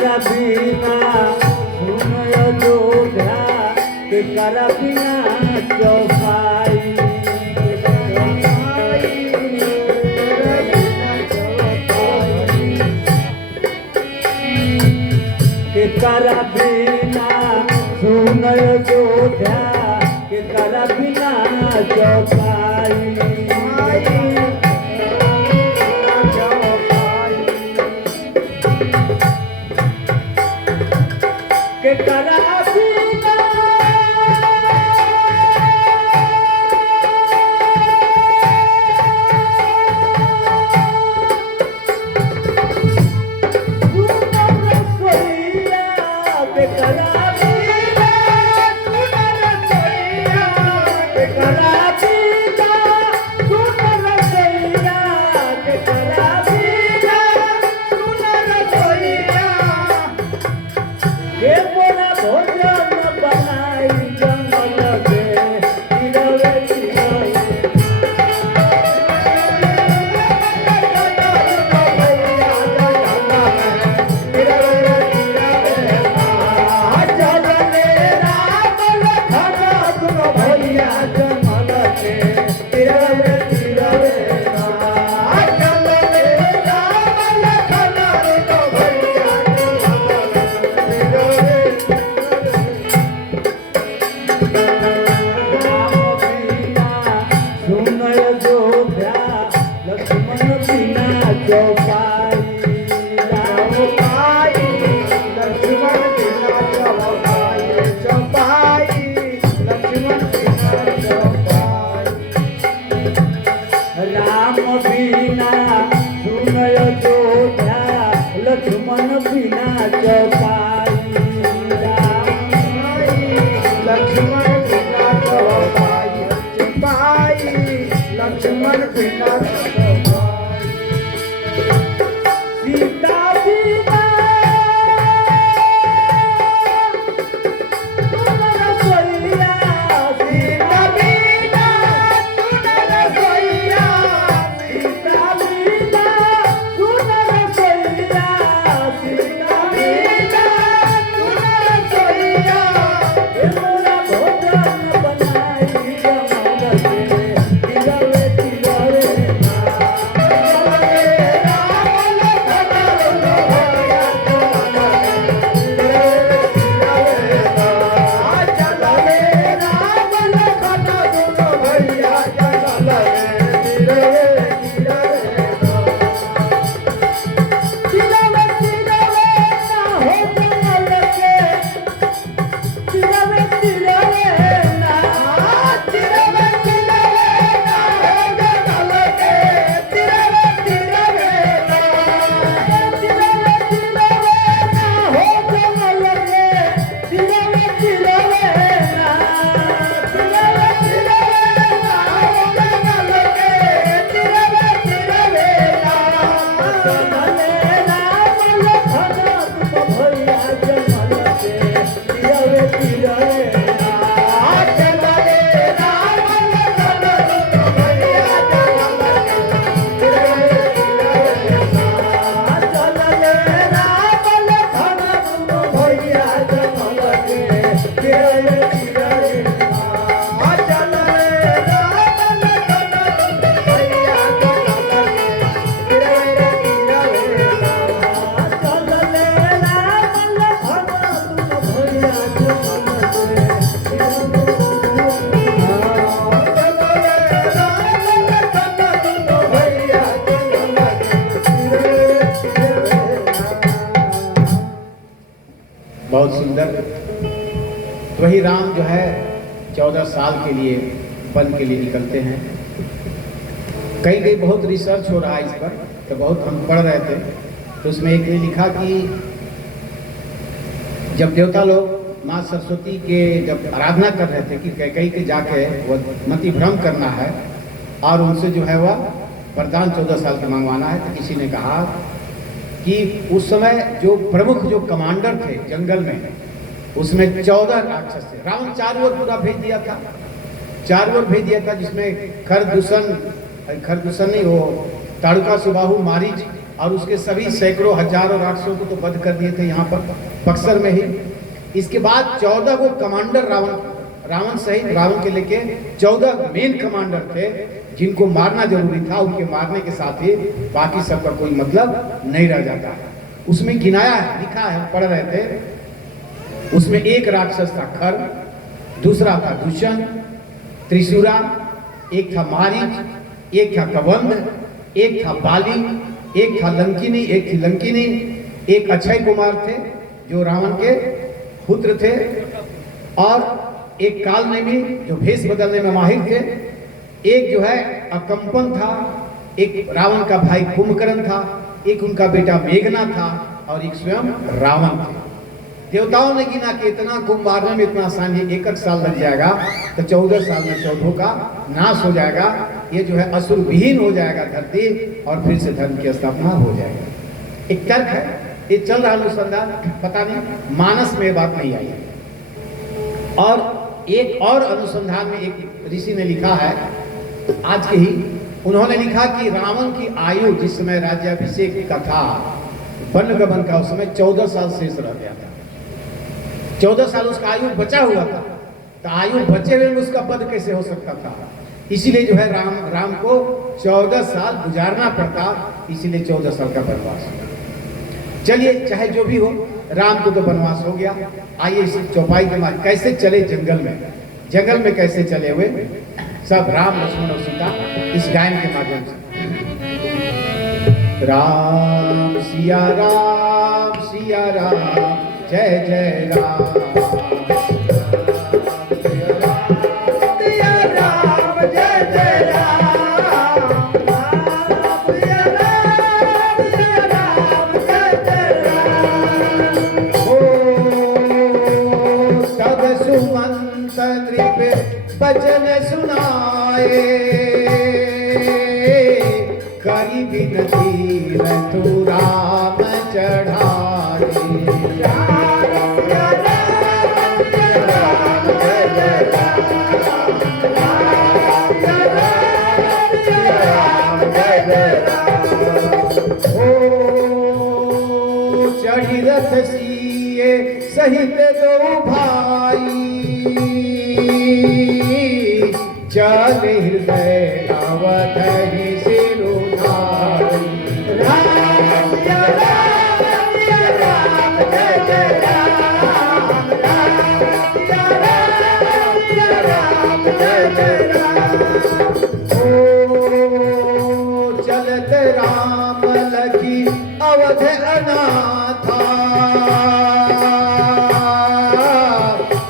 करा बिना सुन अयोध्या के करा बिना चौपाई के करा बिना सुन अयोध्या के करा बिना चौपाई के करा बिना बहुत सुंदर। तो वही राम जो है 14 साल के लिए वन के लिए निकलते हैं। कहीं कहीं बहुत रिसर्च हो रहा है इस पर, तो बहुत हम पढ़ रहे थे, तो उसमें एक ने लिखा कि जब देवता लोग माँ सरस्वती के जब आराधना कर रहे थे कि कैकेयी के जाके वो मति भ्रम करना है और उनसे जो है वह वरदान 14 साल के मंगवाना है, तो किसी ने कहा कि उस समय जो प्रमुख जो कमांडर थे जंगल में, उसमें 14 राक्षस थे। रावण चारों ओर पूरा भेज दिया था, चारों ओर भेज दिया था, जिसमें खरदूषण नहीं, वो ताड़ुका सुबाहु मारीच और उसके सभी सैकड़ों हजारों राक्षसों को तो वध कर दिए थे यहाँ पर बक्सर में ही। इसके बाद 14 को कमांडर रावण सहित रावण के लेके 14 मेन कमांडर थे जिनको मारना जरूरी था। उनके मारने के साथ ही बाकी सबका कोई मतलब नहीं रह जाता। उसमें गिनाया है, लिखा है, पढ़ रहे थे। उसमें एक राक्षस था खर, दूसरा था दुष्यंत, त्रिशूरा, एक था मारीच, एक था कबंध, एक था बाली, एक था लंकिनी, एक थी लंकिनी, एक अक्षय कुमार थे जो रावण के पुत्र थे, और एक कालनेमी जो भेष बदलने में माहिर थे, एक जो है अकंपन था, एक रावण का भाई कुंभकर्ण था, एक उनका बेटा मेघना था, और एक स्वयं रावण थे। देवताओं ने गिना कि इतना कुंभ मारने में इतना आसान है, 1 साल लग जाएगा, तो 14 साल में 14 का नाश हो जाएगा। ये जो है असुर विहीन हो जाएगा धरती, और फिर से धर्म की स्थापना हो जाएगी। एक तर्क है, ये चल रहा अनुसंधान, पता नहीं मानस में बात नहीं आई। और एक और अनुसंधान में एक ऋषि ने लिखा है आज के ही, उन्होंने लिखा कि रावण की आयु जिस समय राज्याभिषेक का था, वन गमन का, उस समय 14 साल शेष रह गया था। 14 साल उसका आयु बचा हुआ था, तो आयु बचे हुए में उसका पद कैसे हो सकता था? इसीलिए जो है राम को 14 साल गुजारना पड़ता, इसीलिए 14 साल का वनवास। चलिए, चाहे जो भी हो, राम को तो वनवास हो गया। आइए इस चौपाई के बाद कैसे चले जंगल में कैसे चले हुए सब राम, लक्ष्मण और सीता इस गायन के माध्यम से। राम सिया राम, जय जय राम। बचन सुनाए करी बिनती तू राम चढ़ाए। चढ़ी रथ सिए सहित दो भाई, चल हृदय अवधि सिरुधाई। राम जय राम, जय जय राम, राम जय राम। ओ चलत राम लखी अवध अनाथा,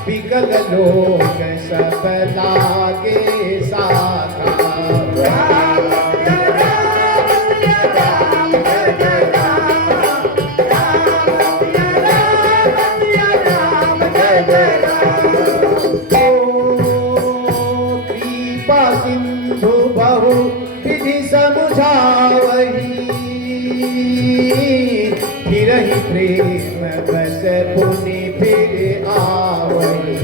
बिगल लोक सब लागे साथा। राम जय राम, जय जय राम, राम जय जय राम। ओ कृपा सिंधु बहु विधि समुझावही, फिरहि प्रेम बस पुनि फिर आवही।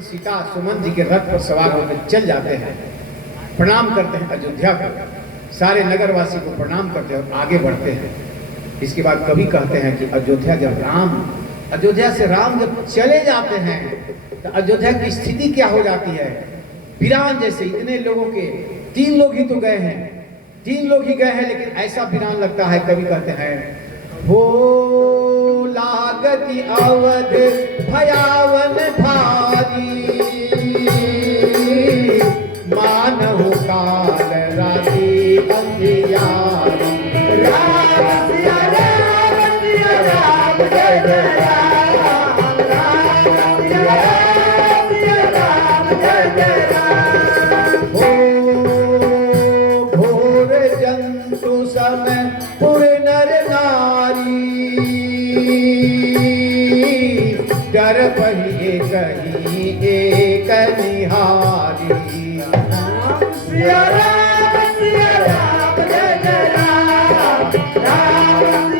सीता सुमन जी के रथ पर सवार होकर चल जाते हैं, प्रणाम करते हैं अयोध्या को, सारे नगरवासी को प्रणाम करते हैं और आगे बढ़ते हैं। इसके बाद कवि कहते हैं कि अयोध्या से राम जब चले जाते हैं तो अयोध्या की स्थिति क्या हो जाती है? वीरान जैसे इतने लोगों के 3 लोग ही तो गए हैं, 3 लोग ही गए हैं, लेकिन ऐसा वीरान लगता है। कवि कहते हैं हो लागति अवध भयावन भारी, मानहु काल राति अंधियारी। राम सिया राम, जय जय राम, राम सिया राम, जय जय राम। हो घोर जंतु सम पुर नर नारी, डर पहिए कहीं एक निहारी। राम सिया राम, जय जय राम, राम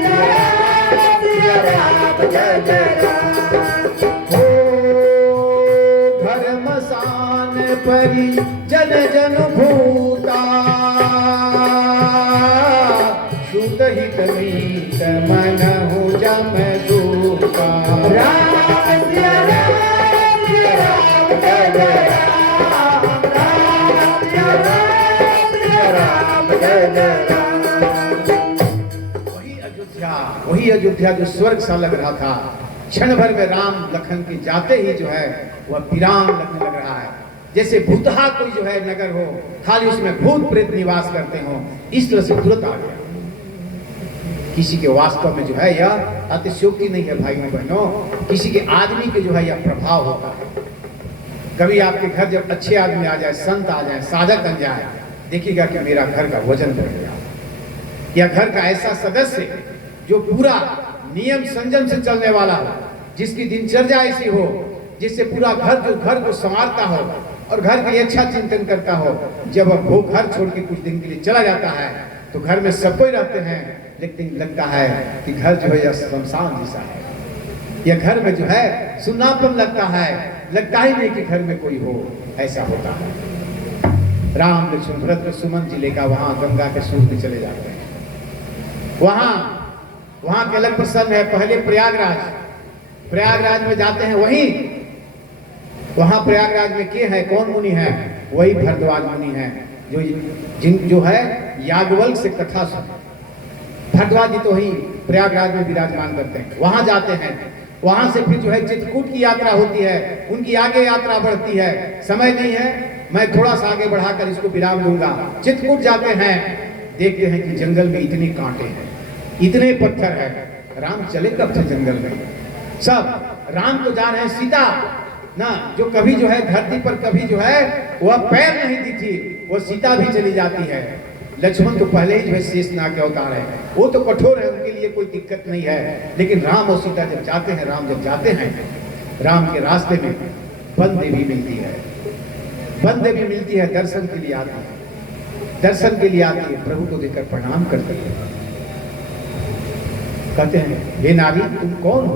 सिया राम, राम जय जय राम। हो घर मसान परी जन जन भूता, शुद्ध हित मीत मन हो जम दूता। राम सिया राम सिया राम जय जय राम। राम सिया राम जय जय राम। वही अयोध्या जो स्वर्ग सा लग रहा था, क्षण भर में राम लखन के जाते ही जो है वह विराम लगने लग रहा है। जैसे भूतहा कोई जो है नगर हो, खाली उसमें भूत प्रेत निवास करते हो, इस तरह से तुरंत आ गया। किसी के वास्तव में जो है यह अतिशयोक्ति नहीं है भाइयों बहनों, किसी के आदमी के जो है यह प्रभाव होता है। कभी आपके घर जब अच्छे आदमी आ जाए, संत आ जाए, साधक बन जाए, देखिएगा कि मेरा घर का वजन बढ़ गया। या घर का ऐसा सदस्य जो पूरा नियम संयम से चलने वाला हो, जिसकी दिनचर्या ऐसी हो, जिससे पूरा घर को संवारता हो और घर के लिए अच्छा चिंतन करता हो, जब वो घर छोड़ के कुछ दिन के लिए चला जाता है तो घर में सब कोई रहते हैं, लेकिन लगता है कि घर जो है यह शमशान जैसा है। यह घर में जो है सुन्नापन लगता है, लगता ही नहीं कि घर में कोई हो, ऐसा होता है। राम लक्ष्मण भरत सुमन जिले का वहां गंगा के सूर में चले जाते हैं। वहां के अलग प्रसंग है। पहले प्रयागराज में जाते हैं, वहां प्रयागराज में के है, कौन मुनि है? वही भरद्वाज मुनि है, जो है याज्ञवल्क्य से कथा सुन। भरद्वाज जी तो ही प्रयागराज में विराजमान करते हैं। वहां जाते हैं, वहां से फिर जो है चित्रकूट की यात्रा होती है, उनकी आगे यात्रा बढ़ती है। समय नहीं है, मैं थोड़ा सा आगे बढ़ाकर इसको विराम दूंगा। चित्रकूट जाते हैं, देखते हैं कि जंगल में इतने कांटे हैं, इतने पत्थर है। राम चले कब थे जंगल में? सब राम तो जा रहे हैं, सीता ना जो कभी जो है धरती पर कभी जो है वह पैर नहीं दी थी, वो सीता भी चली जाती है। लक्ष्मण तो पहले ही जो है शेषनाग के अवतार है, वो तो कठोर है, उनके लिए कोई दिक्कत नहीं है। लेकिन राम और सीता जब जाते हैं, राम के रास्ते में वन देवी मिलती है। वन देवी मिलती है, दर्शन के लिए आती है, प्रभु को देखकर प्रणाम करती है। कहते हैं, हे नारी तुम कौन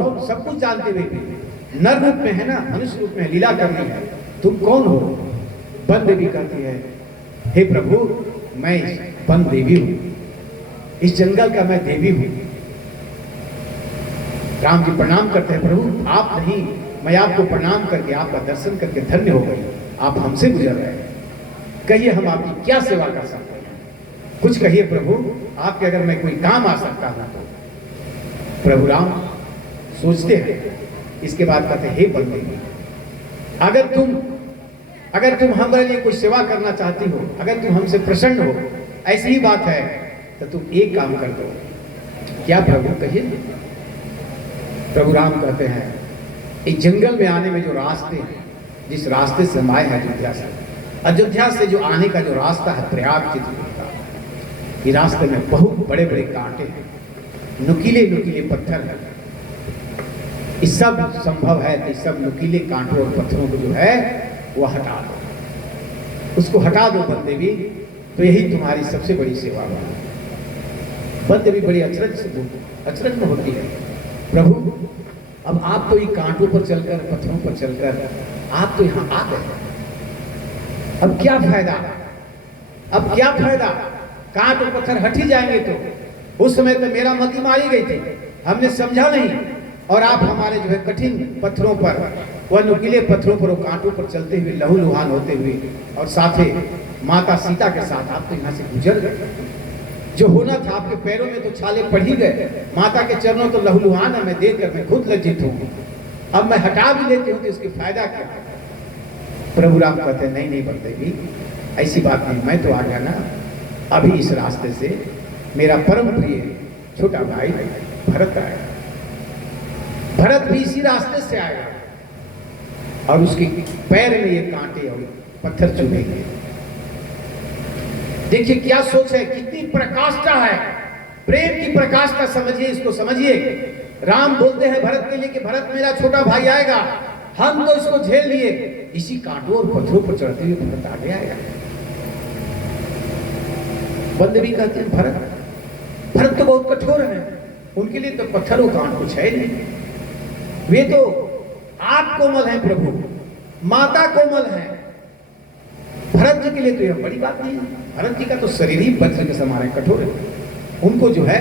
हो? सब कुछ जानते हुए भी नर रूप में है ना, मनुष्य रूप में लीला करनी है, तुम कौन हो? वन देवी कहती है, हे प्रभु मैं वन देवी हूं, इस जंगल का मैं देवी हूं। राम जी प्रणाम करते हैं, प्रभु आप नहीं, मैं आपको प्रणाम करके आपका दर्शन करके धन्य हो गई, आप हमसे गुजर रहे हैं, कहिए हम आपकी क्या सेवा कर सकते हैं? कुछ कहिए प्रभु, आपके अगर मैं कोई काम आ सकता हूं तो। प्रभु राम सोचते हैं, इसके बाद कहते हैं, हे वन देवी, अगर तुम हमारे लिए कोई सेवा करना चाहती हो, अगर तुम हमसे प्रसन्न हो, ऐसी ही बात है, तो तुम एक काम कर दो। क्या प्रभु? कहिए। प्रभु राम कहते हैं, इस जंगल में आने में जो रास्ते हैं, जिस रास्ते से हम आए हैं अयोध्या से जो आने का जो रास्ता है प्रयाग चित्रकूट का, ये रास्ते में बहुत बड़े बड़े कांटे हैं, नुकीले पत्थर हैं। ये सब संभव है कि सब नुकीले कांटों और पत्थरों को जो है वो हटा दो, उसको हटा दो वन देवी, तो यही तुम्हारी सबसे बड़ी सेवा होगी। वन देवी बड़ी अचरज में होती है, प्रभु अब आप तो ये कांटों पर चलकर, पत्थरों पर चलकर आप तो यहाँ आ गए, अब क्या फायदा? कांट और पत्थर हट ही जाएंगे तो। उस समय तो मेरा मति मारी गई थी, हमने समझा नहीं, और आप हमारे जो है कठिन पत्थरों पर, वह नुकीले पत्थरों पर, वो कांटों पर चलते हुए, लहूलुहान होते हुए, और साथ ही माता सीता के साथ आप तो यहाँ से गुजर गए। जो होना था आपके पैरों में तो छाले पड़ ही गए, माता के चरणों तो लहूलुहान है, मैं देखकर मैं खुद लज्जित हूँ, अब मैं हटा भी लेती हूँ तो इसकी फायदा क्या? प्रभु राम कहते हैं, नहीं वन देवी, ऐसी बात नहीं, मैं तो आ गया ना, अभी इस रास्ते से मेरा परम प्रिय छोटा भाई भरत आएगा, भरत भी इसी रास्ते से आएगा, और उसके पैर में ये कांटे और पत्थर चुभेंगे। देखिए क्या सोच है, कितनी प्रकाष्ठा है, प्रेम की प्रकाष्ठा समझिए, इसको समझिए। राम बोलते हैं भरत के लिए कि भरत मेरा छोटा भाई आएगा, हम तो इसको झेल लिए, इसी कांटों और पत्थरों पर चढ़ते हुए भरत आगे आएगा। वन देवी कहते हैं, भरत तो बहुत कठोर है, उनके लिए तो पत्थरों कांट कुछ है नहीं। वे तो आप कोमल हैं प्रभु, माता कोमल है। भरत जी के लिए तो यह बड़ी बात नहीं है। भरत जी का तो शरीर ही वज्र के समान है, कठोर है। उनको जो है,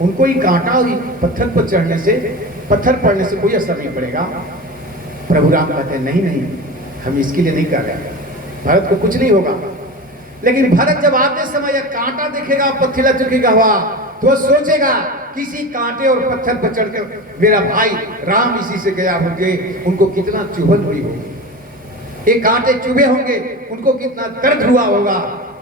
उनको ही कांटा और पत्थर पर चढ़ने से, पत्थर पड़ने से कोई असर नहीं पड़ेगा। प्रभु राम कहते हैं नहीं नहीं, हम इसके लिए नहीं कर रहे, भरत को कुछ नहीं होगा। लेकिन भरत जब आते समय यह कांटा देखेगा, पत्थर चुकेगा हुआ, तो वह सोचेगा किसी कांटे और पत्थर पर चढ़कर मेरा भाई राम इसी से गया होंगे, उनको कितना चुभन हुई होगी, ये कांटे चुभे होंगे, उनको कितना दर्द हुआ होगा।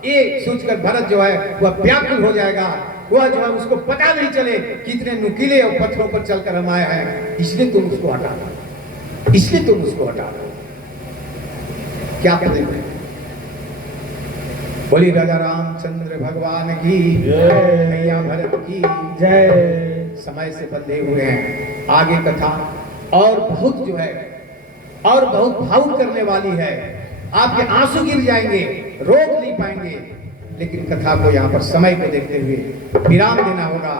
ये सोचकर भरत जो है वह व्याकुल हो जाएगा। वह जो है उसको पता नहीं चले कितने नुकीले और पत्थरों पर चलकर हम आए हैं, इसलिए तुम उसको हटा दो, इसलिए तुम उसको हटा दो। क्या करेंगे? बोली राजा रामचंद्र भगवान की जय, मैया भरत की जय। समय से बंधे हुए हैं। आगे कथा और बहुत जो है, और बहुत भावुक करने वाली है। आपके आंसू गिर जाएंगे, रोक नहीं पाएंगे। लेकिन कथा को यहाँ पर समय को देखते हुए विराम देना होगा।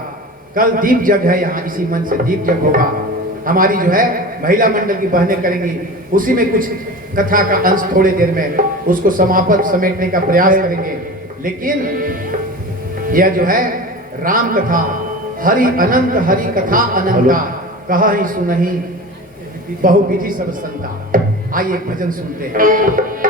कल दीप जग है, यहाँ इसी मन से दीप जग होगा। हमारी जो है महिला मंडल की बहनें करेंगी, उसी में कुछ कथा का अंश थोड़ी देर में उसको समापन समेटने का प्रयास करेंगे। लेकिन यह जो है राम कथा, हरि अनंत हरि कथा अनंता, कहा ही सुनही बहुविधि सब संता। आइए भजन सुनते हैं।